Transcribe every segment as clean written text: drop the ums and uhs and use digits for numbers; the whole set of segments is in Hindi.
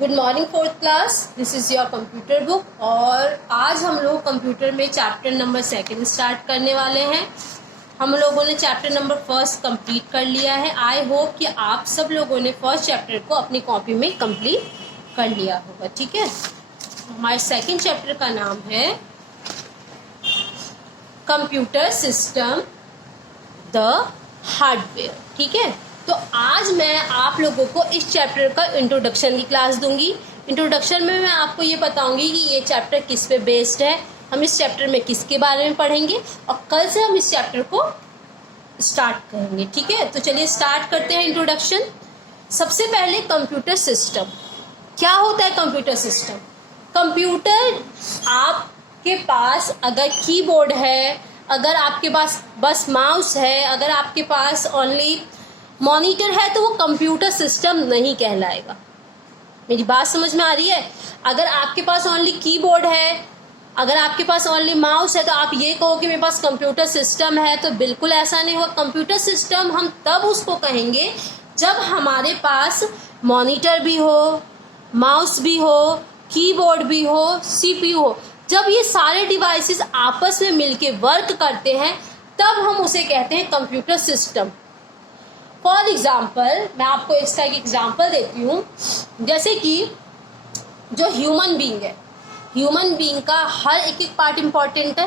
Good morning fourth class, this is your computer book. और आज हम लोग कंप्यूटर में चैप्टर नंबर 2 स्टार्ट करने वाले हैं। हम लोगों ने चैप्टर नंबर 1 कंप्लीट कर लिया है। आई होप कि आप सब लोगों ने फर्स्ट चैप्टर को अपनी कॉपी में कंप्लीट कर लिया होगा। ठीक है, हमारे सेकंड चैप्टर का नाम है कंप्यूटर सिस्टम द हार्डवेयर। ठीक है, तो आज मैं आप लोगों को इस चैप्टर का इंट्रोडक्शन की क्लास दूंगी। इंट्रोडक्शन में मैं आपको ये बताऊंगी कि ये चैप्टर किस पे बेस्ड है, हम इस चैप्टर में किसके बारे में पढ़ेंगे, और कल से हम इस चैप्टर को स्टार्ट करेंगे। ठीक है, तो चलिए स्टार्ट करते हैं इंट्रोडक्शन। सबसे पहले कंप्यूटर सिस्टम क्या होता है। कंप्यूटर सिस्टम, कंप्यूटर आपके पास अगर कीबोर्ड है, अगर आपके पास बस माउस है, अगर आपके पास ओनली मॉनिटर है, तो वो कंप्यूटर सिस्टम नहीं कहलाएगा। मेरी बात समझ में आ रही है। अगर आपके पास ओनली कीबोर्ड है, अगर आपके पास ओनली माउस है, तो आप ये कहो कि मेरे पास कंप्यूटर सिस्टम है, तो बिल्कुल ऐसा नहीं होगा। कंप्यूटर सिस्टम हम तब उसको कहेंगे जब हमारे पास मॉनिटर भी हो, माउस भी हो, कीबोर्ड भी हो, सीपीयू हो। जब ये सारे डिवाइसेस आपस में मिलके वर्क करते हैं, तब हम उसे कहते हैं कंप्यूटर सिस्टम। फॉर एग्जाम्पल, मैं आपको इसका एक एग्जाम्पल देती हूँ। जैसे कि जो ह्यूमन बीइंग है, ह्यूमन बीइंग का हर एक पार्ट इम्पॉर्टेंट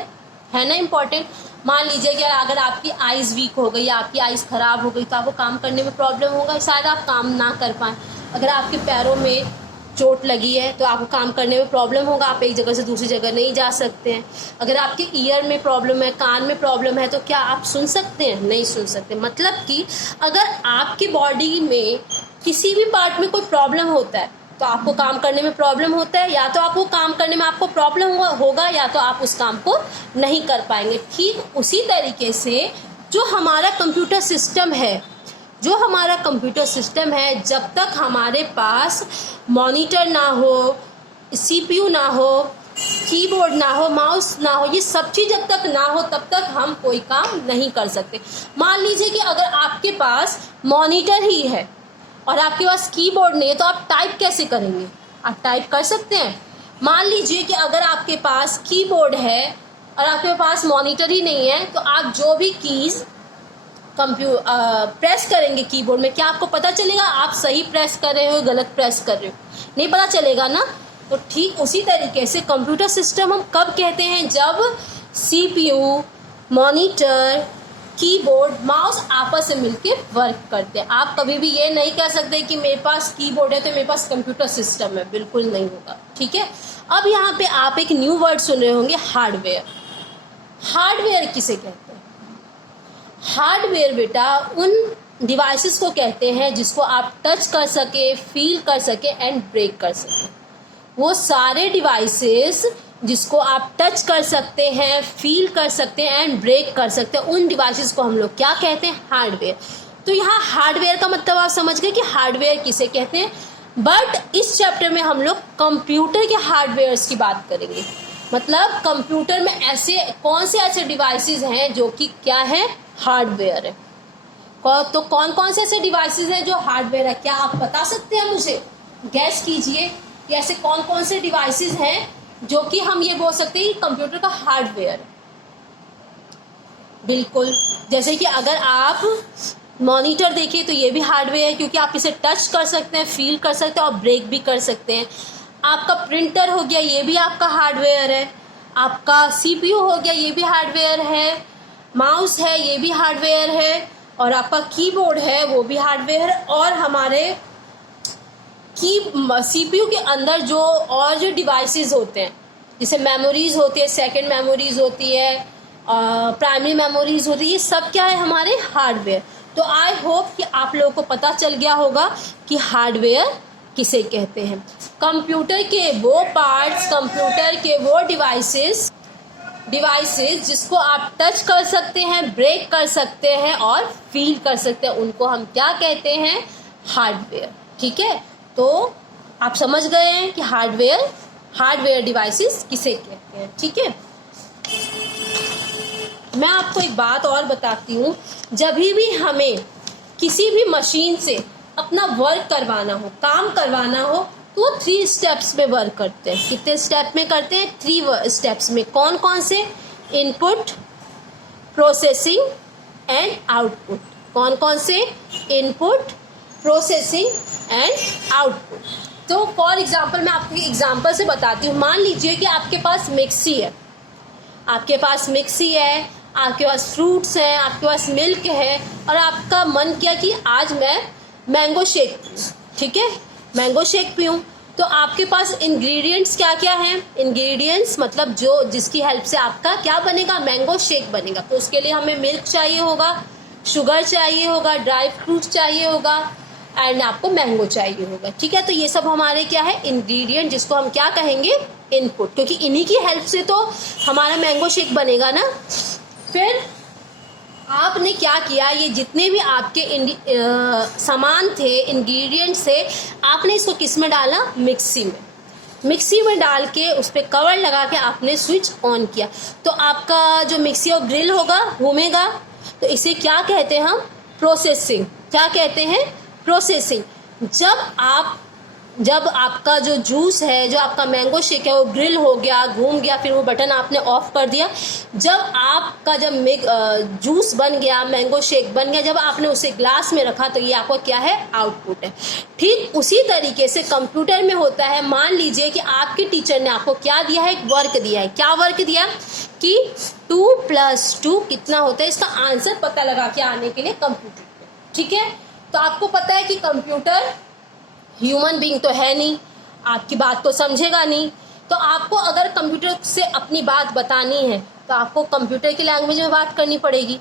है ना, इम्पॉर्टेंट। मान लीजिए कि अगर आपकी आइज़ वीक हो गई या आपकी आइज़ खराब हो गई, तो आपको काम करने में प्रॉब्लम होगा, शायद आप काम ना कर पाएँ। अगर आपके पैरों में चोट लगी है तो आपको काम करने में प्रॉब्लम होगा, आप एक जगह से दूसरी जगह नहीं जा सकते हैं। अगर आपके ईयर में प्रॉब्लम है, कान में प्रॉब्लम है, तो क्या आप सुन सकते हैं? नहीं सुन सकते। मतलब कि अगर आपकी बॉडी में किसी भी पार्ट में कोई प्रॉब्लम होता है, तो आपको काम करने में प्रॉब्लम होता है। या तो आपको काम करने में आपको प्रॉब्लम होगा, या तो आप उस काम को नहीं कर पाएंगे। ठीक उसी तरीके से जो हमारा कंप्यूटर सिस्टम है, जब तक हमारे पास मॉनिटर ना हो, सीपीयू ना हो, कीबोर्ड ना हो, माउस ना हो, ये सब चीज़ जब तक ना हो, तब तक हम कोई काम नहीं कर सकते। मान लीजिए कि अगर आपके पास मॉनिटर ही है और आपके पास कीबोर्ड नहीं है, तो आप टाइप कैसे करेंगे? आप टाइप कर सकते हैं? मान लीजिए कि अगर आपके पास कीबोर्ड है और आपके पास मॉनिटर ही नहीं है, तो आप जो भी कीज़ प्रेस करेंगे कीबोर्ड में, क्या आपको पता चलेगा आप सही प्रेस कर रहे हो, गलत प्रेस कर रहे हो? नहीं पता चलेगा ना। तो ठीक उसी तरीके से कंप्यूटर सिस्टम हम कब कहते हैं? जब सीपीयू, मॉनिटर, कीबोर्ड, माउस आपस में मिलके वर्क करते हैं। आप कभी भी ये नहीं कह सकते कि मेरे पास कीबोर्ड है तो मेरे पास कंप्यूटर सिस्टम है, बिल्कुल नहीं होगा। ठीक है, अब यहाँ पे आप एक न्यू वर्ड सुन रहे होंगे, हार्डवेयर। हार्डवेयर किसे कहते हैं? हार्डवेयर बेटा उन डिवाइसेस को कहते हैं जिसको आप टच कर सके, फील कर सके एंड ब्रेक कर सके। वो सारे डिवाइसेस जिसको आप टच कर सकते हैं, फील कर सकते हैं एंड ब्रेक कर सकते हैं, उन डिवाइसेस को हम लोग क्या कहते हैं? हार्डवेयर। तो यहाँ हार्डवेयर का मतलब आप समझ गए कि हार्डवेयर किसे कहते हैं। बट इस चैप्टर में हम लोग कंप्यूटर के हार्डवेयर्स की बात करेंगे। मतलब कंप्यूटर में ऐसे कौन से ऐसे डिवाइसेस हैं जो कि क्या है? हार्डवेयर है। तो कौन कौन से ऐसे डिवाइसेस हैं जो हार्डवेयर है? क्या आप बता सकते हैं? मुझे गैस कीजिए कि ऐसे कौन कौन से डिवाइसेस हैं जो कि हम ये बोल सकते हैं कि कंप्यूटर का हार्डवेयर है। बिल्कुल, जैसे कि अगर आप मॉनिटर देखिए तो ये भी हार्डवेयर है, क्योंकि आप इसे टच कर सकते हैं, फील कर सकते हैं और ब्रेक भी कर सकते हैं। आपका प्रिंटर हो गया, ये भी आपका हार्डवेयर है। आपका सीपीयू हो गया, ये भी हार्डवेयर है। माउस है, ये भी हार्डवेयर है। और आपका कीबोर्ड है, वो भी हार्डवेयर है। और हमारे सीपीयू के अंदर जो डिवाइसेस होते हैं, जैसे मेमोरीज होती है, सेकंड मेमोरीज होती है, प्राइमरी मेमोरीज होती है, ये सब क्या है? हमारे हार्डवेयर। तो आई होप कि आप लोगों को पता चल गया होगा कि हार्डवेयर किसे कहते हैं। कंप्यूटर के वो पार्ट्स, कंप्यूटर के वो डिवाइसेस जिसको आप टच कर सकते हैं, ब्रेक कर सकते हैं और फील कर सकते हैं, उनको हम क्या कहते हैं? हार्डवेयर। ठीक है, तो आप समझ गए हैं कि हार्डवेयर डिवाइसेस किसे कहते हैं। ठीक है, मैं आपको एक बात और बताती हूँ। जब भी हमें किसी भी मशीन से अपना वर्क करवाना हो, काम करवाना हो, तो 3 स्टेप्स में वर्क करते हैं। कितने स्टेप में करते हैं? 3 स्टेप्स में। कौन कौन से? Input, processing and output. कौन कौन से? Input, processing and output. तो फॉर एग्जाम्पल मैं आपको एग्जाम्पल से बताती हूँ। मान लीजिए कि आपके पास मिक्सी है, आपके पास मिक्सी है, आपके पास फ्रूट्स हैं, आपके पास मिल्क है, और आपका मन किया कि आज मैं मैंगो शेक पीऊँ, ठीक है, मैंगो शेक पीऊँ। तो आपके पास इंग्रेडिएंट्स क्या क्या हैं? इंग्रेडिएंट्स मतलब जो जिसकी हेल्प से आपका क्या बनेगा? मैंगो शेक बनेगा। तो उसके लिए हमें मिल्क चाहिए होगा, शुगर चाहिए होगा, ड्राई फ्रूट चाहिए होगा, एंड आपको मैंगो चाहिए होगा, ठीक है। तो ये सब हमारे क्या है? इंग्रेडिएंट, जिसको हम क्या कहेंगे? इनपुट, क्योंकि इन्हीं की हेल्प से तो हमारा मैंगो शेक बनेगा ना। फिर आपने क्या किया? ये जितने भी आपके सामान थे, इंग्रेडिएंट्स थे, आपने इसको किस में डाला? मिक्सी में। मिक्सी में डाल के उस पर कवर लगा के आपने स्विच ऑन किया, तो आपका जो मिक्सी और ग्रिल होगा घूमेगा। तो इसे क्या कहते हैं हम? प्रोसेसिंग। क्या कहते हैं? प्रोसेसिंग। जब आपका जो जूस है, जो आपका मैंगो शेक है, वो ग्रिल हो गया, घूम गया, फिर वो बटन आपने ऑफ कर दिया, जब आपका जूस बन गया, मैंगो शेक बन गया, जब आपने उसे ग्लास में रखा, तो ये आपको क्या है? आउटपुट है। ठीक उसी तरीके से कंप्यूटर में होता है। मान लीजिए कि आपके टीचर ने आपको क्या दिया है? एक वर्क दिया है। क्या वर्क दिया? कि 2 + 2 कितना होता है? इसका आंसर पता लगा के आने के लिए कंप्यूटर पे, ठीक है। तो आपको पता है कि कंप्यूटर ह्यूमन बीइंग तो है नहीं, आपकी बात को समझेगा नहीं। तो आपको अगर कंप्यूटर से अपनी बात बतानी है, तो आपको कंप्यूटर की लैंग्वेज में बात करनी पड़ेगी,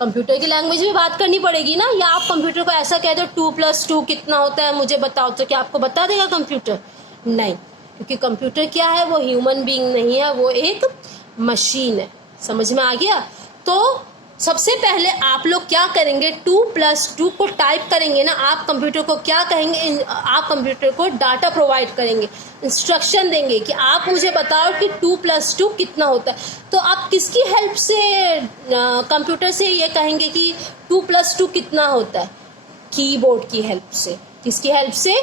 कंप्यूटर की लैंग्वेज में बात करनी पड़ेगी ना। या आप कंप्यूटर को ऐसा कह दो 2 + 2 कितना होता है, मुझे बताओ, तो क्या आपको बता देगा कंप्यूटर? नहीं, क्योंकि कंप्यूटर क्या है? वो ह्यूमन बीइंग नहीं है, वो एक मशीन है। समझ में आ गया? तो सबसे पहले आप लोग क्या करेंगे? 2 + 2 को टाइप करेंगे ना, आप कंप्यूटर को क्या कहेंगे? आप कंप्यूटर को डाटा प्रोवाइड करेंगे, इंस्ट्रक्शन देंगे कि आप मुझे बताओ कि 2 + 2 कितना होता है। तो आप किसकी हेल्प से कंप्यूटर से ये कहेंगे कि 2 + 2 कितना होता है? कीबोर्ड की हेल्प से। किसकी हेल्प से?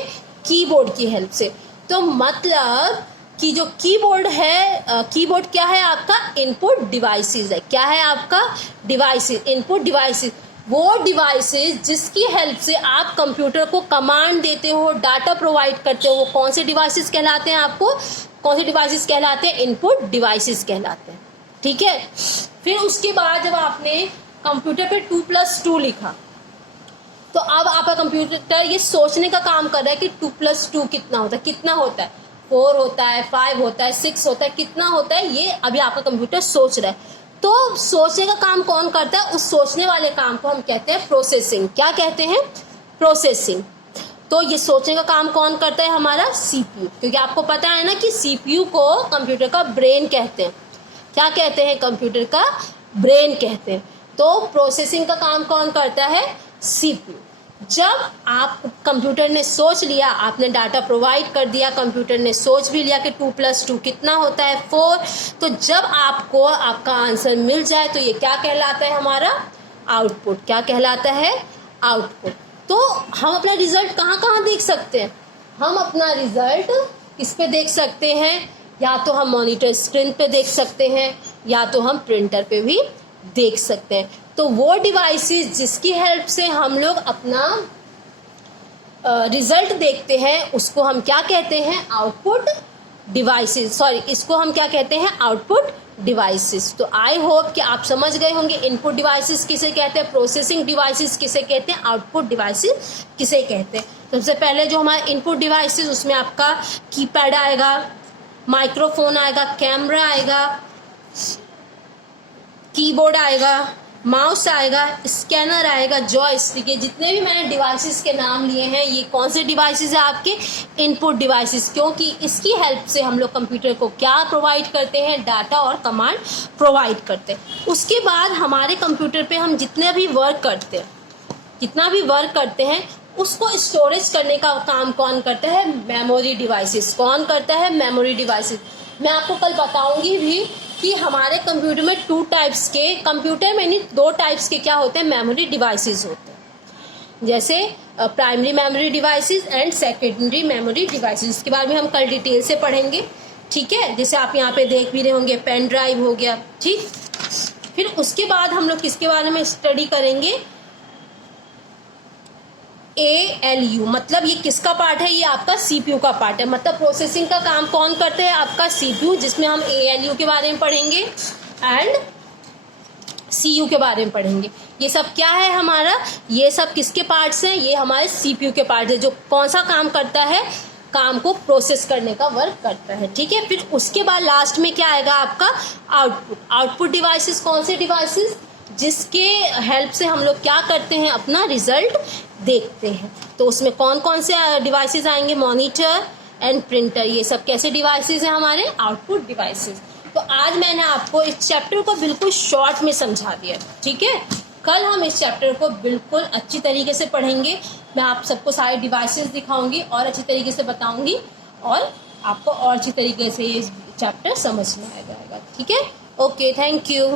कीबोर्ड की हेल्प से। तो मतलब कि जो कीबोर्ड है, कीबोर्ड क्या है? आपका इनपुट डिवाइसेस है। क्या है आपका? Devices, input devices. वो डिवाइसेस जिसकी हेल्प से आप कंप्यूटर को कमांड देते हो, डाटा प्रोवाइड करते हो, वो कौन से डिवाइसेस कहलाते हैं? आपको कौन से डिवाइसेस कहलाते हैं? इनपुट डिवाइसेस कहलाते हैं, ठीक है। फिर उसके बाद जब आपने कंप्यूटर पे 2 + 2 लिखा, तो अब आपका कंप्यूटर ये सोचने का काम कर रहा है कि 2 + 2 कितना होता है? कितना होता है? 4 होता है, 5 होता है, 6 होता है, कितना होता है? ये अभी आपका कंप्यूटर सोच रहा है। तो सोचने का काम कौन करता है? उस सोचने वाले काम को हम कहते हैं प्रोसेसिंग। क्या कहते हैं? प्रोसेसिंग। तो ये सोचने का काम कौन करता है? हमारा सीपीयू। क्योंकि आपको पता है ना कि सीपीयू को कंप्यूटर का ब्रेन कहते हैं। क्या कहते हैं? कंप्यूटर का ब्रेन कहते हैं। तो प्रोसेसिंग का काम कौन करता है? सीपीयू। जब आप कंप्यूटर ने सोच लिया, आपने डाटा प्रोवाइड कर दिया, कंप्यूटर ने सोच भी लिया कि 2 + 2 कितना होता है? 4। तो जब आपको आपका आंसर मिल जाए, तो ये क्या कहलाता है? हमारा आउटपुट। क्या कहलाता है? आउटपुट। तो हम अपना रिजल्ट कहाँ कहाँ देख सकते हैं? हम अपना रिजल्ट किस पे देख सकते हैं? या तो हम मॉनिटर स्क्रीन पे देख सकते हैं, या तो हम प्रिंटर पे भी देख सकते हैं। तो वो डिवाइसेस जिसकी हेल्प से हम लोग अपना रिजल्ट देखते हैं, उसको हम क्या कहते हैं? Output devices. सॉरी, इसको हम क्या कहते हैं? Output devices. तो आई होप कि आप समझ गए होंगे इनपुट डिवाइसेस किसे कहते हैं, प्रोसेसिंग डिवाइसेस किसे कहते हैं, आउटपुट डिवाइसेस किसे कहते हैं। सबसे पहले जो हमारा इनपुट डिवाइसेस, उसमें आपका कीपैड आएगा, माइक्रोफोन आएगा, कैमरा आएगा, कीबोर्ड आएगा, माउस आएगा, स्कैनर आएगा, जॉयस्टिक। ये जितने भी मैंने डिवाइसेस के नाम लिए हैं, ये कौन से डिवाइसेस हैं? आपके इनपुट डिवाइसेस। क्योंकि इसकी हेल्प से हम लोग कंप्यूटर को क्या प्रोवाइड करते हैं? डाटा और कमांड प्रोवाइड करते हैं। उसके बाद हमारे कंप्यूटर पे हम जितना भी वर्क करते हैं, उसको स्टोरेज करने का काम कौन करता है? Memory devices. कौन करता है? Memory devices. मैं आपको कल बताऊंगी भी कि हमारे कंप्यूटर में 2 टाइप्स के, कंप्यूटर में नहीं 2 टाइप्स के क्या होते हैं? मेमोरी डिवाइसेस होते हैं। जैसे primary memory devices and secondary memory devices, इसके बारे में हम कल डिटेल से पढ़ेंगे, ठीक है। जैसे आप यहाँ पे देख भी रहे होंगे, पेन ड्राइव हो गया, ठीक। फिर उसके बाद हम लोग किसके बारे में स्टडी करेंगे, ALU, मतलब ये किसका पार्ट है, ये आपका CPU का पार्ट है। मतलब प्रोसेसिंग का काम कौन करते हैं, आपका CPU, जिसमें हम ALU के बारे में पढ़ेंगे एंड CU के बारे में पढ़ेंगे। ये सब क्या है हमारा, ये सब किसके पार्ट्स हैं, ये हमारे CPU के पार्ट है, जो कौन सा काम करता है, काम को प्रोसेस करने का वर्क करता है, ठीक है। फिर उसके बाद लास्ट में क्या आएगा आपका आउटपुट। आउटपुट डिवाइसेस कौन से डिवाइसेस, जिसके हेल्प से हम लोग क्या करते हैं, अपना रिजल्ट देखते हैं। तो उसमें कौन कौन से डिवाइसेस आएंगे, मॉनिटर एंड प्रिंटर, ये सब कैसे डिवाइसेस हैं, हमारे आउटपुट डिवाइसेस। तो आज मैंने आपको इस चैप्टर को बिल्कुल शॉर्ट में समझा दिया, ठीक है। कल हम इस चैप्टर को बिल्कुल अच्छी तरीके से पढ़ेंगे। मैं आप सबको सारे डिवाइसेस दिखाऊंगी और अच्छी तरीके से बताऊंगी, और आपको और अच्छी तरीके से ये चैप्टर समझ में आ जाएगा, ठीक है। Okay, thank you.